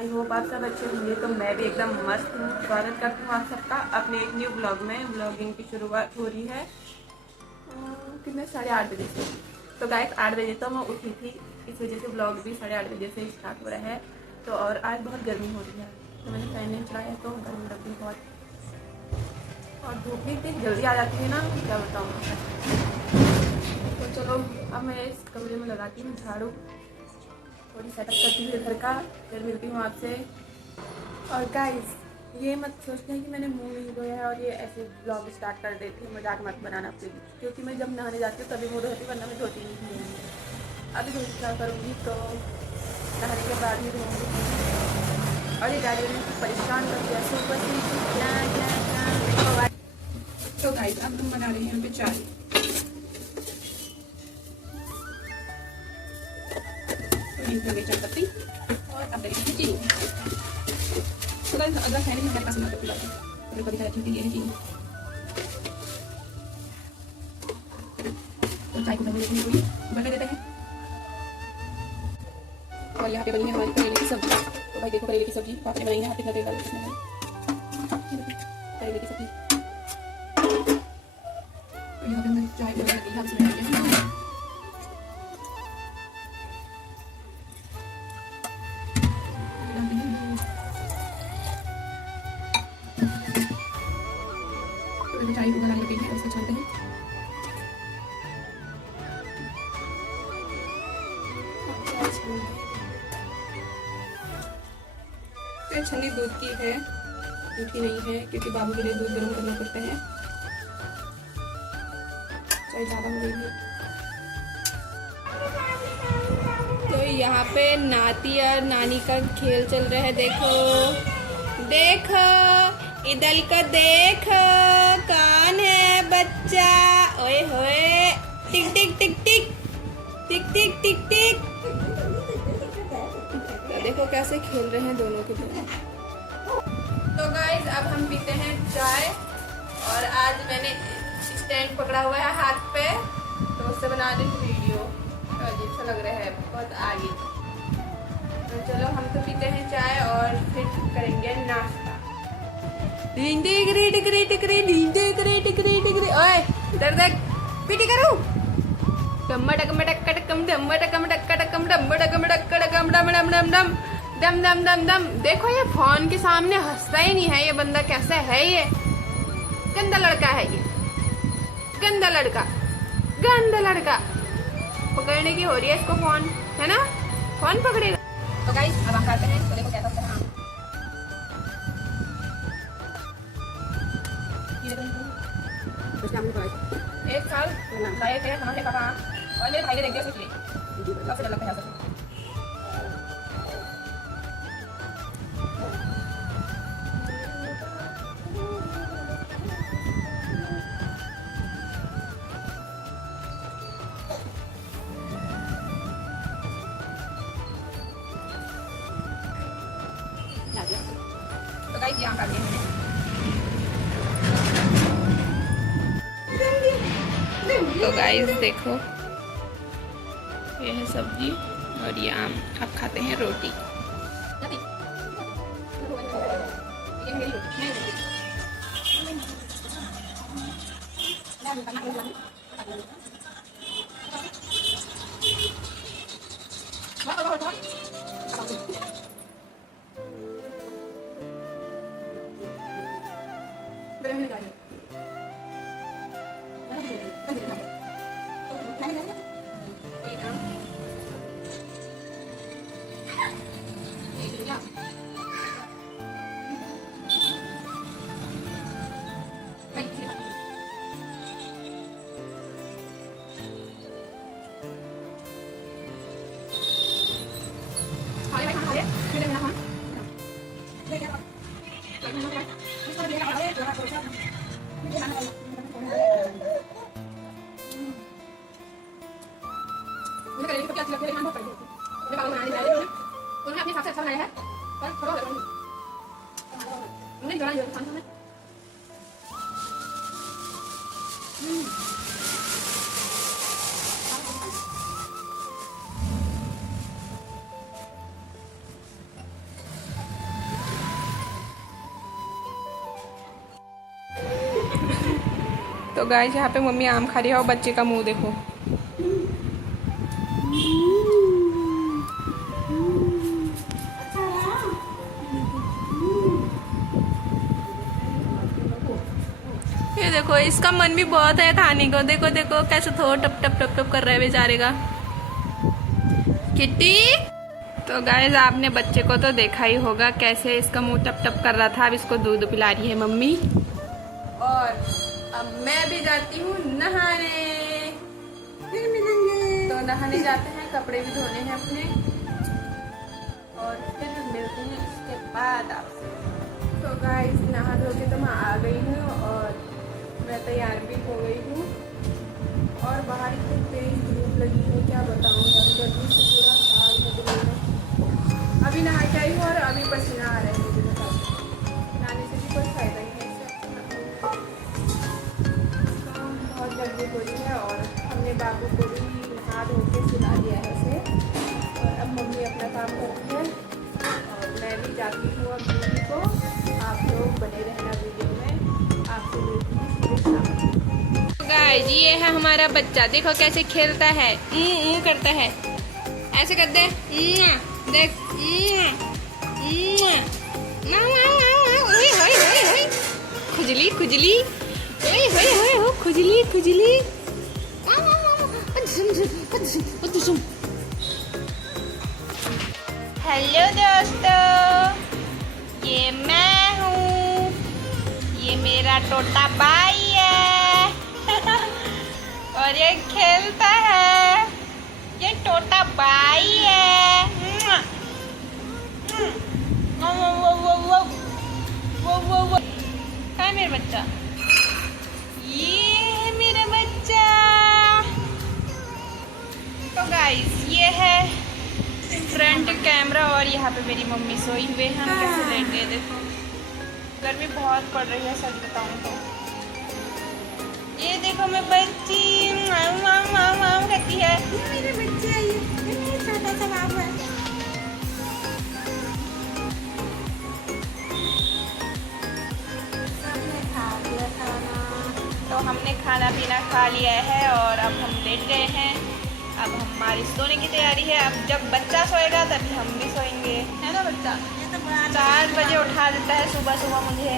I hope आप सब अच्छे होंगे। तो मैं भी एकदम मस्त हूँ। स्वागत करती हूँ आप सबका अपने एक न्यू ब्लॉग में। ब्लॉगिंग की शुरुआत हो रही है कितने 8:30 बजे से। तो गाइस 8 बजे तो मैं उठी थी, इस वजह से ब्लॉग भी 8:30 बजे से स्टार्ट हो रहा है। तो और आज बहुत गर्मी हो रही है, तो मैंने फैन नहीं चलाया तो गर्मी लग रही बहुत, और धूप भी इतनी जल्दी आ जाती है ना, क्या बताऊँ। तो चलो अब मैं इस कमरे में लगाती हूँ झाड़ू, थोड़ी सेटअप करती हूँ घर का, फिर मिलती हूँ आपसे। और गाइस ये मत सोचते हैं कि मैंने मुंह नहीं धोया है और ये ऐसे ब्लॉग स्टार्ट कर देती हूँ, मजाक मत बनाना प्लीज, क्योंकि मैं जब नहाने जाती हूँ तभी मुँह धोती, वरना मैं धोती नहीं हूँ। अभी धोती क्या करूँगी, तो नहाने के बाद ही धोऊँगी। और ये गाड़ी में परेशान कर दिया सुबह से। तो गाइस अब हम बना रहे हैं यहाँ पे चाय। चाय पत्ती और अब डालेंगे चीनी। तो गाइस अदरक है नहीं मेरे पास, मैं तो पिला दूँ, कभी तरह की ये है चीनी। तो चाय को बना देते हैं। और यहाँ पे बनी है हमारी करेले की सब्जी। तो भाई देखो करेले की सब्जी पापा ने बनाई है, हाथ कितना तेल डाल इसमें करेले की सब्जी। तो यहाँ पे हमने चाय बनाने लगी है, इसमें डालेंगे चाय को बनाने लगी है, उसको छानते हैं। छन्नी दूध की है, मीठी नहीं है, क्योंकि बाबू के लिए दूध गर्म करना पड़ता है। चाय ज़्यादा हो गई है। तो यहाँ पे नाती और नानी का खेल चल रहा है। देखो देखो इधर का, देखो कौन है बच्चा, ओए होए, टिक टिक टिक टिक टिक टिक टिक टिक। देखो कैसे खेल रहे हैं दोनों के दोनों। तो गाइस अब हम पीते हैं चाय, और आज मैंने स्टैंड पकड़ा हुआ है हाथ पे, तो उससे बना रही हूँ वीडियो। तो अजीब सा लग रहा है बहुत आगे। तो चलो हम तो पीते हैं चाय और फिर करेंगे नाश्ता। ओए इधर देख, पीटी करूँ दम दम दम दम। देखो ये फोन के सामने हंसता ही नहीं है, ये बंदा कैसा है, ये गंदा लड़का है, ये गंदा लड़का, गंदा लड़का। पकड़ने की हो रही है इसको फोन, है ना, फोन पकड़ेगा। तो गाइस अब हम खाते हैं, तो देखो कैसा होता है। एक साल लाए थे हमारे पापा, और मेरे भाई ने देख दिया उसके सबसे डर लगता है। तो गाइस यहाँ कर दिए तो गाइस देखो ये है सब्जी और ये आम। अब खाते हैं रोटी। उन्होंने अपने हिसाब से अच्छा बनाया है, पर थोड़ा उन्होंने जोड़ा जो खाना है। तो गाइस यहाँ पे मम्मी आम खा रही है और बच्चे का मुंह देखो। ये देखो इसका मन भी बहुत है खाने को। देखो देखो कैसे थोड़ा टप टप टप टप कर रहा है बेचारे का। किट्टी। तो गाइस आपने बच्चे को तो देखा ही होगा कैसे इसका मुंह टप टप कर रहा था। अब इसको दूध पिला रही है मम्मी। और अब मैं भी जाती हूँ नहाने। तो नहाने जाते हैं, कपड़े भी धोने हैं अपने और फिर मिलते हैं इसके बाद आपसे। तो गाइस नहा धो के तो मैं आ गई हूँ और मैं तैयार भी हो गई हूँ और बाहर इतनी तेज धूप लगी है, क्या बताऊँ यार, गर्मी से पूरा हाल बदल रहा है। अभी नहा के आई हूँ और अभी पसीना आ रहा है मुझे। बताओ नहाने से भी कोई फायदा नहीं है, बहुत गर्मी हो रही है। और हमने बाबू को भी नहा धो के सुला दिया है उसे और अब मम्मी अपना काम करती है और मैं भी जाती हूँ अब ड्यूटी को। आप लोग बने रहना वीडियो में, आपसे मिलती हूँ गाइस। ये है हमारा बच्चा, देखो कैसे खेलता है, करता है, ऐसे कर दे, देख, खुजली खुजली, खुजली खुजली। हेलो दोस्तों, ये मैं हूँ, ये मेरा टोटा भाई है और ये खेलता है, ये टोटा भाई है। वो है मेरा बच्चा, ये है मेरा बच्चा। तो गाइस ये है फ्रंट कैमरा और यहाँ पे मेरी मम्मी सोई हुए हैं, हम कैसे लेट गए। देखो गर्मी बहुत पड़ रही है सच बताऊँ तो। ये देखो मैं बच्ची करती है, मेरे बच्चे, ये छोटा सा बाबू है। हमने खा लिया खाना, तो हमने खाना पीना खा लिया है और अब हम लेट गए हैं। अब हमारी सोने की तैयारी है। अब जब बच्चा सोएगा तभी हम भी सोएंगे, है ना बच्चा? 4 बजे उठा देता है सुबह सुबह मुझे।